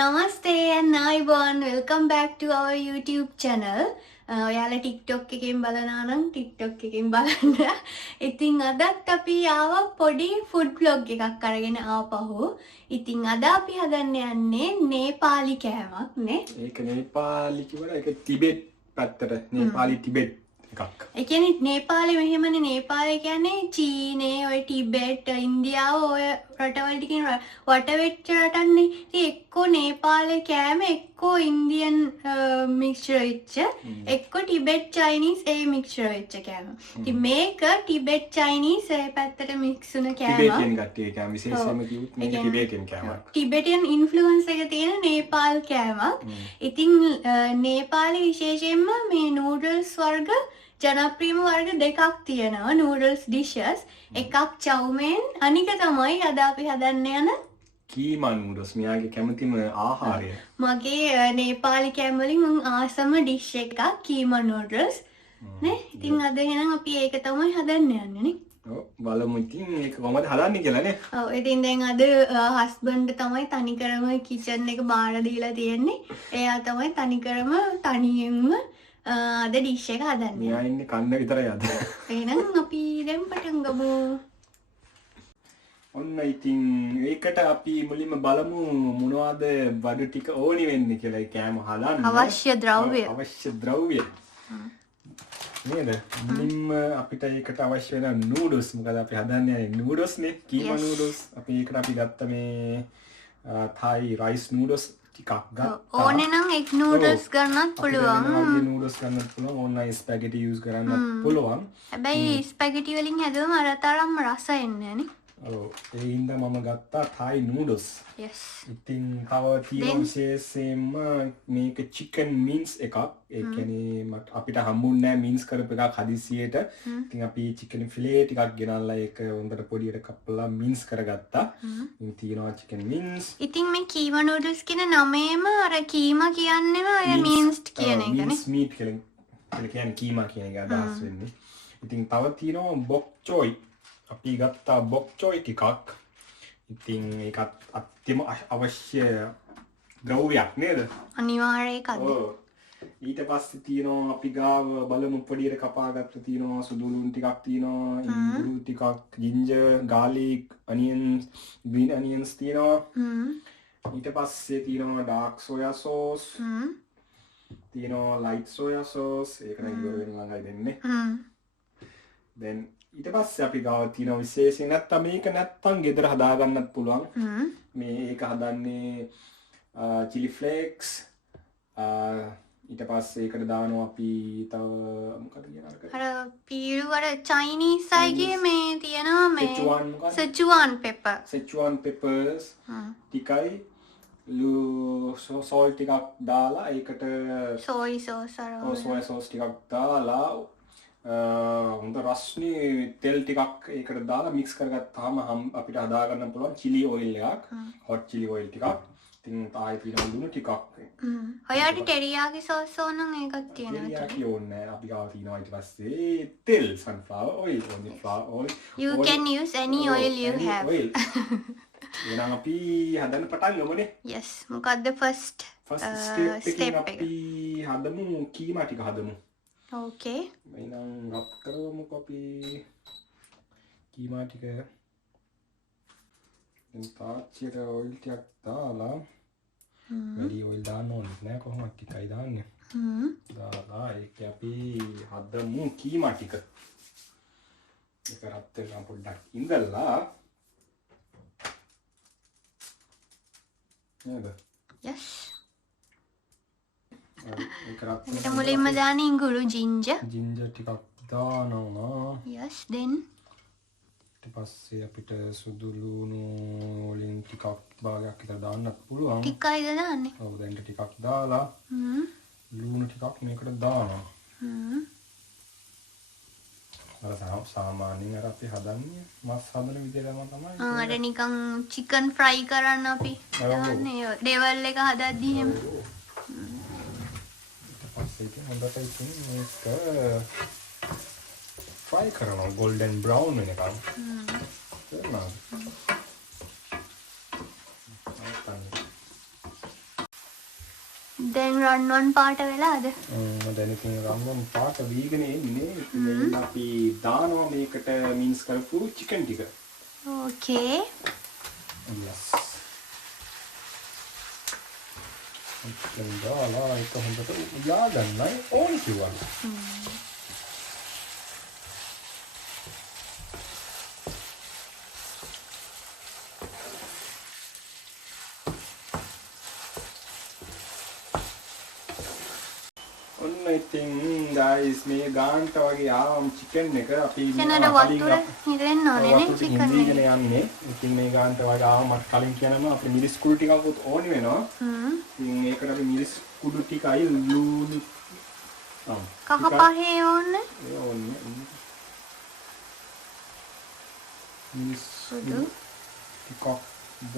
Namaste and everyone. Welcome back to our YouTube channel. ඔයාලා TikTok එකෙන් බලනවා නම් TikTok එකෙන් බලන්න. ඉතින් අදත් අපි ආවා පොඩි food vlog එකක් අරගෙන ආපහු. ඉතින් අද අපි හදන්න යන්නේ නේපාලි කෑමක් නේ. ඒක නේපාලි කියවල ඒක ටිබෙට් පැත්තට නේපාලි ටිබෙට් එකක්. ඒ කියන්නේ නේපාලි මෙහෙමනේ නේපාලි කියන්නේ චීනේ ඔය ටිබෙට් ඉන්දියාව ඔය රටවල් ටිකෙන් වටවෙච්ච රටන්නේ. ඉතින් එක්කෝ නේපාලේ කෑම එක්කෝ ඉන්දියන් මික්ස්චර් වෙච්ච එක්කෝ ටිබෙට් චයිනීස් ඒ මික්ස්චර් වෙච්ච කෑම. ඉතින් මේක ටිබෙට් චයිනීස් ඒ පැත්තට මික්ස් වුණ කෑම. ටිබෙටියන් කට්ටිය කෑම විශේෂයෙන්ම කිව්වොත් මේක ටිබෙටියන් කෑමක්. ටිබෙටියන් ඉන්ෆ්ලුවන්ස් එක තියෙන නේපාල් කෑමක්. ඉතින් නේපාලේ විශේෂයෙන්ම මේ නූඩල්ස් වර්ග ජනප්‍රියම වර්ග දෙකක් තියෙනවා නූඩල්ස් ඩිෂස් එකක් චවුමෙන් අනික තමයි අද අපි හදන්න යන කීමා නූඩල්ස් මෙයාගේ කැමතිම ආහාරය. මගේ නේපාලි කෑම වලින් මම ආසම ඩිෂ් එකක් කීමා නූඩල්ස් නේ. ඉතින් අද එහෙනම් අපි ඒක තමයි හදන්න යන්නේ නේ. ඔව් බලමු ඉතින් ඒක කොහමද හදන්නේ කියලා නේ. ඔව් ඉතින් දැන් අද හස්බන්ඩ් තමයි තනිකරම කිචන් එක බාර දීලා තියෙන්නේ. එයා තමයි තනියෙන්ම අද ඩිෂ් එක හදන්නේ. මෙයා ඉන්නේ කන්න විතරයි අද. එහෙනම් අපි දැන් පටන් ගමු. ඔන්න ඉතින් ඒකට අපි මුලින්ම බලමු මොනවද බඩු ටික ඕනි වෙන්නේ කියලා ඒ කෑම හදන්න. අවශ්‍ය ද්‍රව්‍ය. නේද? මුලින්ම අපිට ඒකට අවශ්‍ය වෙන නූඩල්ස් මොකද අපි හදන්නේ නූඩල්ස් නේ කීමා නූඩල්ස්. අපි ඒකට අපි ගත්ත මේ Thai rice noodles ටිකක් ගත්තා. ඕනේ නම් egg noodles ගන්නත් පුළුවන්. නූඩල්ස් ගන්නත් පුළුවන්. ඕනයි ස්පැගටි යූස් කරන්නත් පුළුවන්. හැබැයි ස්පැගටි වලින් හැදුවම අර තරම් රස එන්නේ නේ. ඔව් ඒ හින්දා මම ගත්තා Thai noodles. yes. ඉතින් තව තියෙන විශේෂයෙන්ම මේක chicken mince එකක්. ඒ කියන්නේ අපිට හම්බුන්නේ නැහැ mince කරපු එකක් හදිසියට. ඉතින් අපි chicken fillet ටිකක් ගෙනල්ලා ඒක හොඳට පොඩියට කපලා mince කරගත්තා. ඉතින් තියෙනවා chicken mince. ඉතින් මේ කීමා noodles කියන නමේම අර කීමා කියන්නේම අය minced කියන එක නේ. mince meat කියලා කියන්නේ කීමා කියන එක අදහස් වෙන්නේ. ඉතින් තව තියෙනවා bok choy. අපි ගත්තා බොක් චොයි ටිකක්. ඉතින් ඒකත් අත්‍යවශ්‍යම අවශ්‍ය ද්‍රව්‍යයක් නේද? අනිවාර්ය එකක්. ඔව්. ඊට පස්සේ තියෙනවා අපි ගාව බලමු පොඩියට කපාගත්ත තියෙනවා සුදු ලුණු ටිකක් තියෙනවා ඉඟුරු ටිකක් ginger garlic onions green onions තියෙනවා. ඊට පස්සේ තියෙනවා dark soya sauce. තියෙනවා light soya sauce. ඒක නම් ඉවර වෙන ළඟයි දෙන්නේ. then ඊට පස්සේ අපි ගාව තියෙන විශේෂයෙන් නැත්තම් මේක නැත්තම් ගෙදර හදා ගන්නත් පුළුවන්. මේක හදන්නේ chili flakes. ඊට පස්සේ ඒකට දානවා අපි තව මොකද කියන්නේ අර පීරු වල චයිනීස් අයගේ මේ තියෙනවා මේ Szechuan pepper. Szechuan peppers ටිකයි salt ටිකක් දාලා ඒකට soy sauce අර soy sauce ටිකක් දාලා හොඳ රස්නේ තෙල් ටිකක් ඒකට දාලා මික්ස් කරගත්තාම අපිට හදා ගන්න පුළුවන් chili oil එකක් hot chili oil ටිකක්. ඉතින් තායි තියෙන ලුණු ටිකක්. ඔයාලට teriyaki sauce ඕන නම් ඒකක් තියෙනවා. teriyaki ඕනේ අපි ගාව තියෙනවා ඊට පස්සේ තෙල් sunflower oil oil. You can use any oil you have. එහෙනම් අපි හදන්න පටන් ගමුනේ. yes. මොකද්ද first step එක අපි හදමු කීමා ටික හදමු. okay. එහෙනම් රත් කරමුකෝ අපි කීමා ටික. දැන් තාච්චියට ඔයිල් ටිකක් දාලා වැඩි ඔයිල් දාන්න ඕනේ නෑ කොහොමද ටිකයි දාන්නේ. දාලා ඒක අපි හදමු කීමා ටික. ඒක රත් වෙනවා පොඩ්ඩක් ඉඳලා. නේද? yes. ඒකට මුලින්ම දාන්නේ ඉඟුරු ginger ටිකක් දානවා. yes. then ඊට පස්සේ අපිට සුදු ලුණු වලින් ටිකක් භාගයක් විතර දාන්නත් පුළුවන්. ටිකයිද දාන්නේ? ඔව් දැන් ටිකක් දාලා ලුණු ටිකක් මේකට දානවා. අර සාමාන්‍යයෙන් අර අපි හදන්නේ මස් හදන විදිහටම තමයි. අර නිකන් chicken fry කරන්න අපි දාන්නේ ඩෙවල් එක හදද්දී එහෙම. ඊට පස්සේ ඉතින් හොඳට ඉතින් මේක fry කරනවා golden brown වෙනකම්. දැන් රන්වන් පාට වෙලාද? දැන් ඉතින් රන්වන් පාට වීගෙන ඉන්නේ. ඉතින් අපි දානවා මේකට මින්ස් කරපු චිකන් ටික. ඕකේ. yes. ඉතින් දාලා ඒක හොඳට උයා ගන්නයි ඕනි කිව්වා. ඉතින් guys මේ ගාන්ට වගේ ආවම් චිකන් එක අපි කෙනට වතුර හිරෙන්න ඕනේ නේ චිකන් එක. යන්නේ. ඉතින් මේ ගාන්ට වගේ ආවම මට කලින් කියනම අපේ මිරිස් කුඩු ටිකක් ඕනි වෙනවා. ඉතින් ඒකට අපි මිරිස් කුඩු ටිකයි ලුණු කහ පහේ ඕනේ. ඒ ඕනේ. මිරිස් කුඩු ටිකක්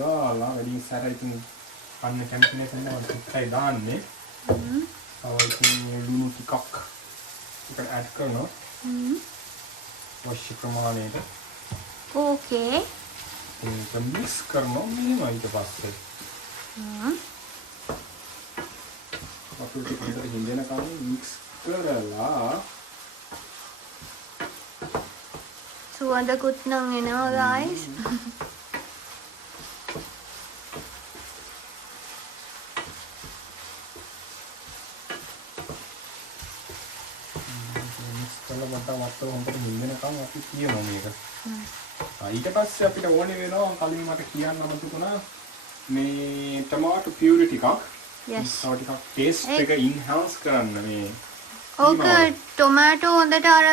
දාලා වැඩි සැර ඉතින් අන්න කැමති නැත්නම් ටිකයි දාන්නේ. ඉතින් ලුණු ටිකක් එකට ඇඩ් කරනවා. අවශ්‍ය ප්‍රමාණයට. ඕකේ. ඒක මික්ස් කරනවා මෙහෙම ඊට පස්සේ. වතුර ටික හොඳට හිඳෙනකම් මික්ස් කරලා සුවඳකුත් නම් එනවා guys. වත්තර හොඳට හින්දෙනකම් අපි කියනවා මේක. ඊට පස්සේ අපිට ඕනේ වෙනවා කලින් මට කියන්න අමතකුණා මේ ටොමැටෝ පියුරි ටිකක්. yes. තව ටිකක් ටේස්ට් එක ඉන්හාන්ස් කරන්න මේ. ඕක ටොමැටෝ හොඳට අර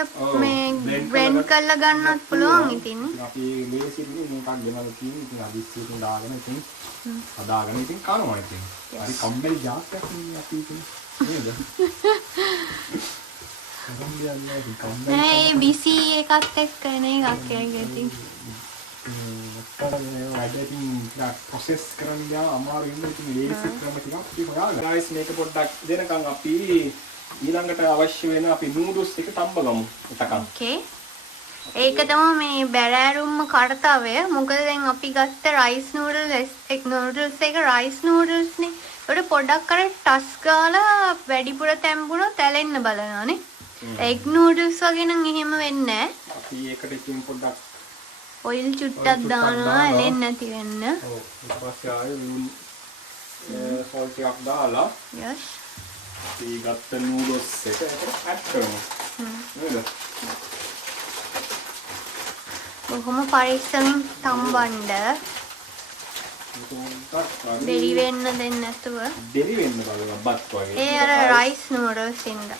මේ බ්ලෙන්ඩ් කරලා ගන්නත් පුළුවන් ඉතින්. අපි මේසින් මේකක් ගෙනල්ලා තියෙන ඉතින් අදිස්සියෙන් දාගෙන ඉතින් හදාගෙන ඉතින් කනවා ඉතින්. හරි කම්මැලි જાක්යක් නේ අපි ඉතින්. නේද? නෑ බිසි එකත් එක්ක එන එකක් ඒකෙදි. ප්‍රොසෙස් කරන්න යා අමාරු ඉන්න ඉතින් ලේසි ක්‍රම ටිකක් අපි හොයාගන්න. ගයිස් මේක පොඩ්ඩක් දෙනකන් අපි ඊළඟට අවශ්‍ය වෙන අපි නූඩල්ස් ටික තම්බගමු. එතකන්. ඕකේ. ඒක තමයි මේ බැරෑරුම්ම කර්තව්‍ය. මොකද දැන් අපි ගත්ත රයිස් නූඩල්ස් එක රයිස් නූඩල්ස් නේ. ඒකට පොඩ්ඩක් අර ටස් ගාලා වැඩිපුර තැම්බුණොත් ඇලෙන්න බලනවානේ. එග් නූඩල්ස් වගේ නම් එහෙම වෙන්නේ නැහැ. අපි ඒකට ඉතින් පොඩ්ඩක් ඔයිල් චුට්ටක් දානවා ඇලෙන්නේ නැති වෙන්න. ඔව් ඊට පස්සේ ආයෙ සෝල්ට් ටිකක් දාලා yes. අපි ගත්ත නූඩල්ස් එක ඒකට ඇඩ් කරනවා. නේද? බොහොම පරිස්සමින් තම්බන්න. බෙරි වෙන්න දෙන්නේ නැතුව. බෙරි වෙන්න බලන්න බත් වගේ. ඒ අර රයිස් නූඩල්ස් ඉන්න.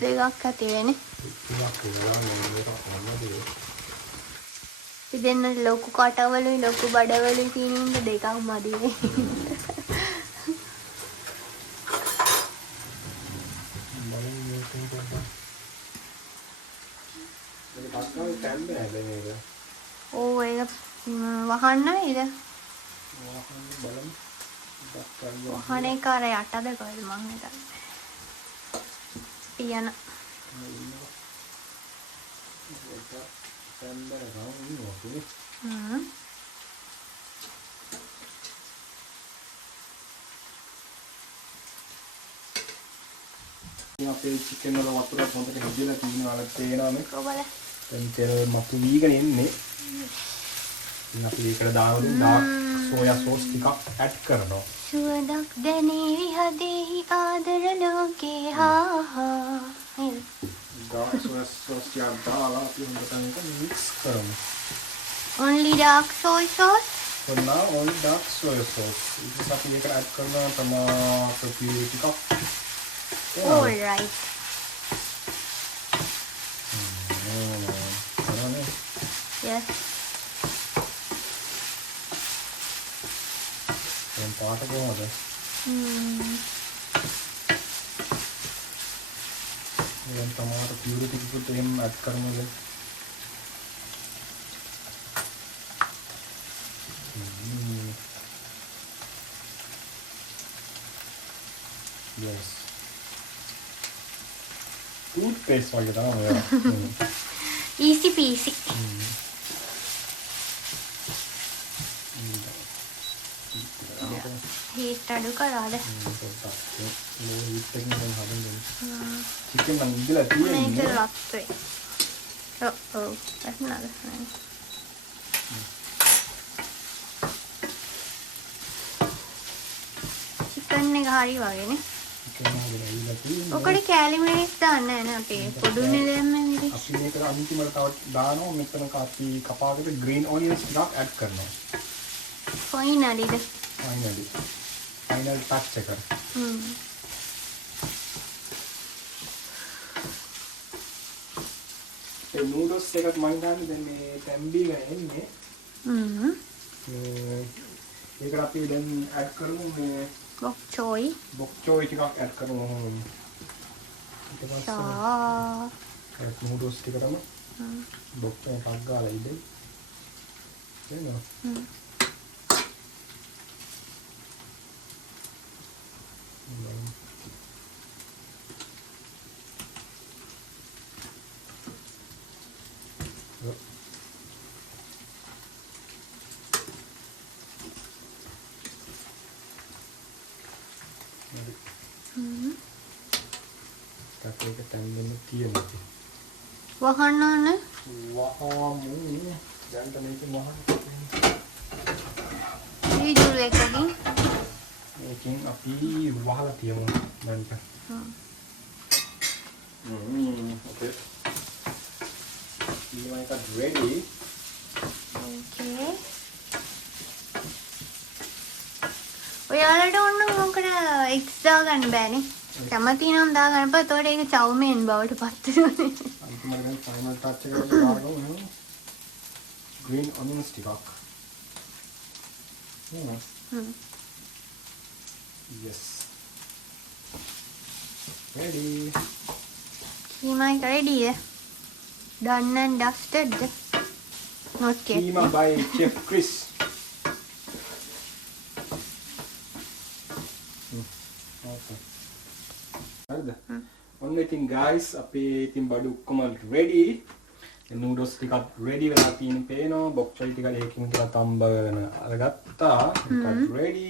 දෙකක් ඇති වෙන්නේ. ඉතින් ලොකු කටවලුයි ලොකු බඩවලුයි තියෙන ඉන්න දෙකක් මදි නේ. ඕ ඒක වහන්න නේද? වහන එක අර යටද කොහෙද මං හිතන්නේ. පියන. අපේ චිකන් වල වතුර හොඳට හිදලා තියෙනවා වල තේරෙනවානේ. කොබල. දැන් තේර මතු වීගෙන ඉන්නේ. ඉතින් අපි ඒකට දානවා ඩාර්ක් සෝයා සෝස් ටිකක් ඇඩ් කරනවා. සුවඳක් දැනේවි හදෙහි ආදර ලෝකේ හා හා. ඩාර්ක් සෝයා සෝස් ටිකක් දාලා අපි හොඳට මේක මික්ස් කරමු. Only dark soy sauce? For now only dark soya sauce. ඉතින් අපි ඒකට ඇඩ් කරනවා ටොමැටෝ පියුරි ටිකක්. All right. Yes. දැන් පාට කොහොමද? දැන් ටොමැටෝ පියුරි ටිකකුත් එහෙම ඇඩ් කරනවද? Yes. Toothpaste වගේ තමයි. easy peasy. heat අඩු කරාද? chicken නම් ඉඳලා තියෙන්නේ. මේක රත් වෙයි. ඔව් එහෙනම් chicken එක හරි වගේනේ. ඔකට කෑලි මිරිස් දාන්න නැහැ අපේ පොඩුනේ දැම්මේ මිරිස්. අපි මේක අන්තිමට තව දානවා මෙතන අපි කපාකට green onions ටිකක් add කරනවා. finally final touch එක. ඒ noodles එකත් මම දාන්නේ දැන් මේ තැම්බිලා එන්නේ. ඒකට අපි දැන් add කරමු මේ bok choy ටිකක් add කරමු. ඊට පස්සේ noodles ටිකටම bok choy එකක් ගාලා ඉදේ. එනවා. ඒක තැන්දෙන්න තියෙනවා. වහන්න ඕන. වහමු. දැන් මේක වහන්න. වීදුරු එකකින් මේකෙන් අපි වහලා තියමු මන්ට. okay. මේක ready. okay. ඔයාලට ඕන නම් මොකද eggs දාගන්න බෑනේ. කැමති නම් දාගන්න බෑ. ඒතකොට ඒක චවුමෙන් බවට පත් වෙනවා. අන්තිමට දැන් final touch එක දාගමු. green onions ටිකක්. yes. ready. Keema එක ready the? done and dusted the? not yet. Keema by Chef Chris. හරිද? ඔන්න ඉතින් guys අපේ ඉතින් බඩු ඔක්කොම ready. noodles ටිකක් ready වෙලා තියෙන පේනවා. bok choy ටික ඒකින් ටිකක් තම්බගෙන අරගත්තා. ටිකක් ready.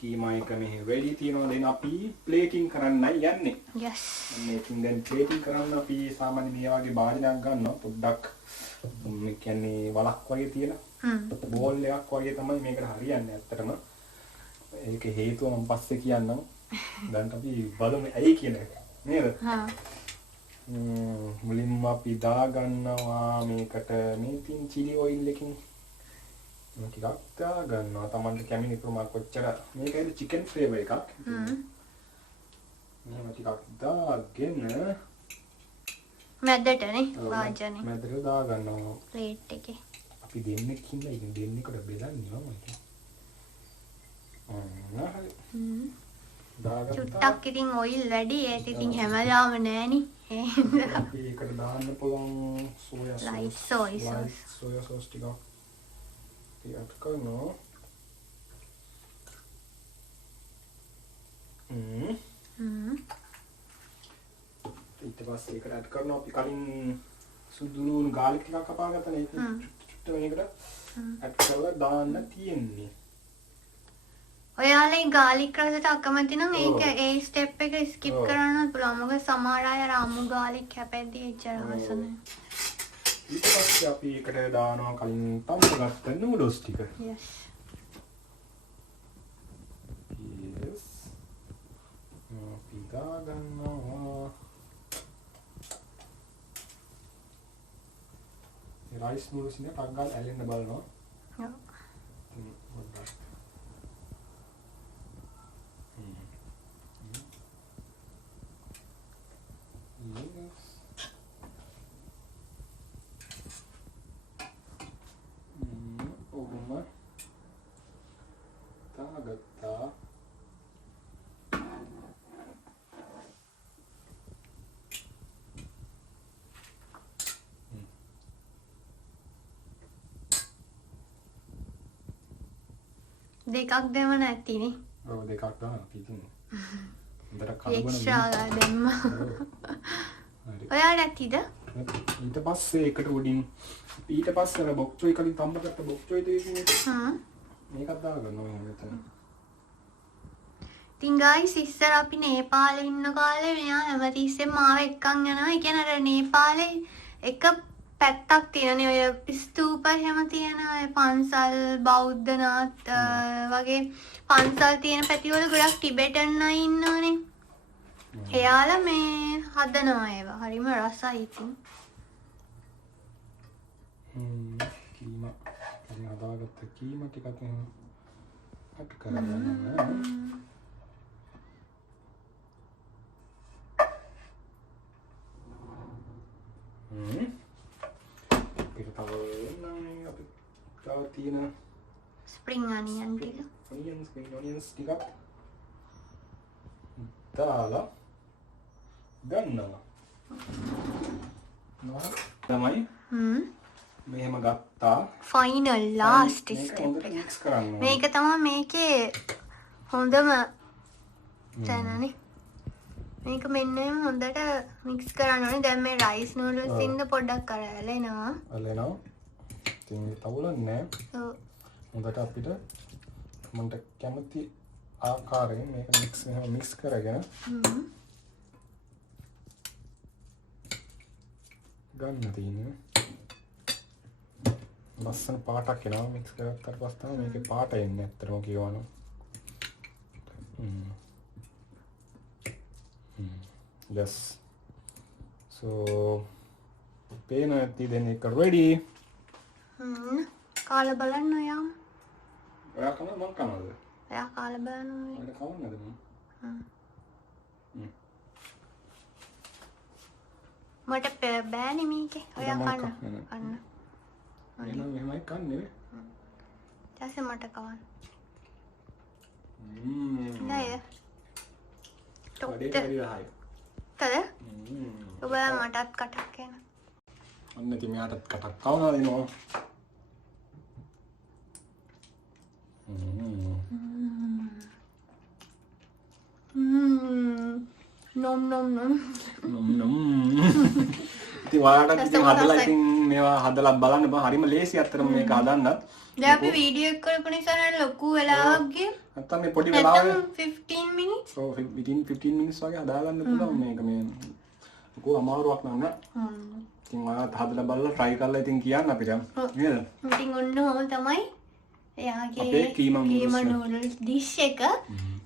කීමා එක මෙහි ready තියෙනවා. දැන් අපි plating කරන්නයි යන්නේ. yes. මේකින් දැන් plating කරන්න අපි සාමාන්‍ය මේ වගේ භාජනයක් ගන්නවා. පොඩ්ඩක් මේ කියන්නේ වලක් වගේ තියෙන බෝල් එකක් වගේ තමයි මේකට හරියන්නේ ඇත්තටම. ඒක හේතුව මම පස්සේ කියන්නම්. දැන් අපි බලමු ඇයි කියන එක. නේද? මුලින්ම අපි දාගන්නවා මේකට මේ තින් chili oil එකකින් ටිකක් දාගන්නවා. Tamanට කැමති ප්‍රමාණය කොච්චර මේකයි chicken flavor එකක්. මෙහෙම ටිකක් දාගෙන මැදටනේ වාජනේ. මැදට දාගන්නවා. ප්ලේට් එකේ. අපි දෙන්නෙක් ඉඳලා ඉතින් දෙන්නෙකුට බෙදන්නේ මම ඉතින්. හරි. චුට්ටක් ඉතින් ඔයිල් වැඩි ඒක ඉතින් හැමදාම නෑනේ. අපි ඒකට දාන්න පුළුවන් soya sauce. light soy sauce. Soya sauce ටිකක් add කරනවා. ඊට පස්සේ ඒකට add කරනවා අපි කලින් සුදු ලුණු garlic ටිකක් කපා ගත්තා ඒක චුට්ට මේකට add කරලා දාන්න තියෙන්නේ. ඔයාලා garlic රසට අකමැති නම් ඒක ඒ step එක skip කරන්නත් පුළුවන්. මොකද සමහර අය රාමු garlic කැපෙද්දී එච්චර රස නැහැ. ඊට පස්සේ අපි ඒකට දානවා කලින් තම්බගත්ත noodles ටික. yes. අපි දාගන්නවා. ඒ rice noodles ඉන්නේ ටක් ගාලා ඇලෙන්න බලනවා. ඔව්. දෙකක් දෙම නැතිනේ. ඔව් දෙකක් ගන්න අපි ඉතින්. හොඳට කලබල එක්ස්ට්‍රා ගා දෙන්න. හරි. ඔයාලා නැතිද? ඊට පස්සේ එකට උඩින් ඊට පස්සේ අර බොක් චොයි කලින් තම්බ කරට බොක් චොයි තියෙන්නේ. මේකත් දාගන්නවා එහෙනම් මෙතන. ඉතින් ගයිස් ඉස්සර අපි නේපාලේ ඉන්න කාලේ මෙයා හැමතිස්සෙම මාව එක්කන් යනවා. ඒ කියන්නේ අර නේපාලේ එක පැත්තක් තියෙනනේ ඔය ස්තූප හැම තියෙන ඔය පන්සල් බෞද්ධ නාත් වගේ පන්සල් තියෙන පැතිවල ගොඩක් ටිබෙටන් අය ඉන්නවනේ. එයාලා මේ හදනවා ඒවා. හරිම රසයි ඉතින්. කීම හදාගත්ත කීම ටිකක් එහෙම අට කරගන්නවා. ඒක තව නෑ අපි තව තියෙන ස්ප්‍රින්ග් අනියන් ටික. ඔනියන්ස් ටිකක් දාලා ගන්නවා. තමයි මෙහෙම ගත්තා. ෆයිනල් ලාස්ට් ස්ටෙප් එක. මික්ස් කරන්න. මේක තමයි මේකේ හොඳම තැනනේ. මේක මෙන්න හොඳට මික්ස් කරන්න ඕනේ. දැන් මේ රයිස් නූඩල්ස් ඉන්න පොඩ්ඩක් අර ඇලෙනවා. ඇලෙනවා. ඉතින් තවුලන්නේ නැහැ. ඔව්. හොඳට අපිට මන්ට කැමති ආකාරයෙන් මේක මික්ස් කරගෙන ගන්න තියෙනවා. ලස්සන පාටක් එනවා මික්ස් කරගත්තාට පස්සේ තමයි මේකේ පාට එන්නේ ඇත්තටම කියවනම්. Yes. So පේන ඇති දැන් එක ready. කාලා බලන්න ඔයා. ඔයා කන මං කනද? ඔයා කාලා බලන්න ඕනේ. ඔයාලා කවන්නද මම? මට බෑනේ මේකේ. ඔයා කන්න. කන්න. එහෙනම් මෙහෙමයි කන්නේ. ඊටසේ මට කවන්න. නෑ. වැඩේට වැඩි රහයි. තද? ඔබලා මටත් කටක් එන. අන්න ඉතින් මෙයාටත් කටක් කවනවා දෙනවා. nom nom nom. nom nom. ඉතින් ඔයාලට ඉතින් හදලා ඉතින් මේවා හදලා බලන්න බෑ. හරිම ලේසි අත්‍තරම මේක හදන්න. දැන් අපි වීඩියෝ එක කරපු නිසා නේද ලොකු වෙලාවක් ගියේ. නැත්තම් මේ පොඩි වෙලාවක 15 minutes. so 15 minutes වගේ හදාගන්න පුළුවන් මේක මේ. ලොකු අමාරුවක් නෑ. ඉතින් ඔයාලත් හදලා බලලා try කරලා ඉතින් කියන්න අපිට. නේද? ඉතින් ඔන්න ඔහොම තමයි එයාගේ අපේ කීමා නූඩල්ස් ඩිෂ් එක.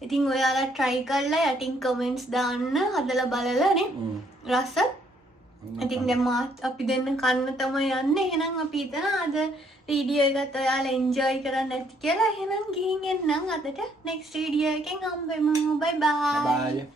ඉතින් ඔයාලා try කරලා යටින් comments දාන්න හදලා බලලා නේ. රස. ඉතින් දැන් මාත් අපි දෙන්න කන්න තමයි යන්නේ. එහෙනම් අපි හිතන අද වීඩියෝ එකත් ඔයාලා enjoy කරන්න ඇති කියලා. එහෙනම් ගිහින් එන්නම් අදට next වීඩියෝ එකෙන් හම්බෙමු. bye bye. bye.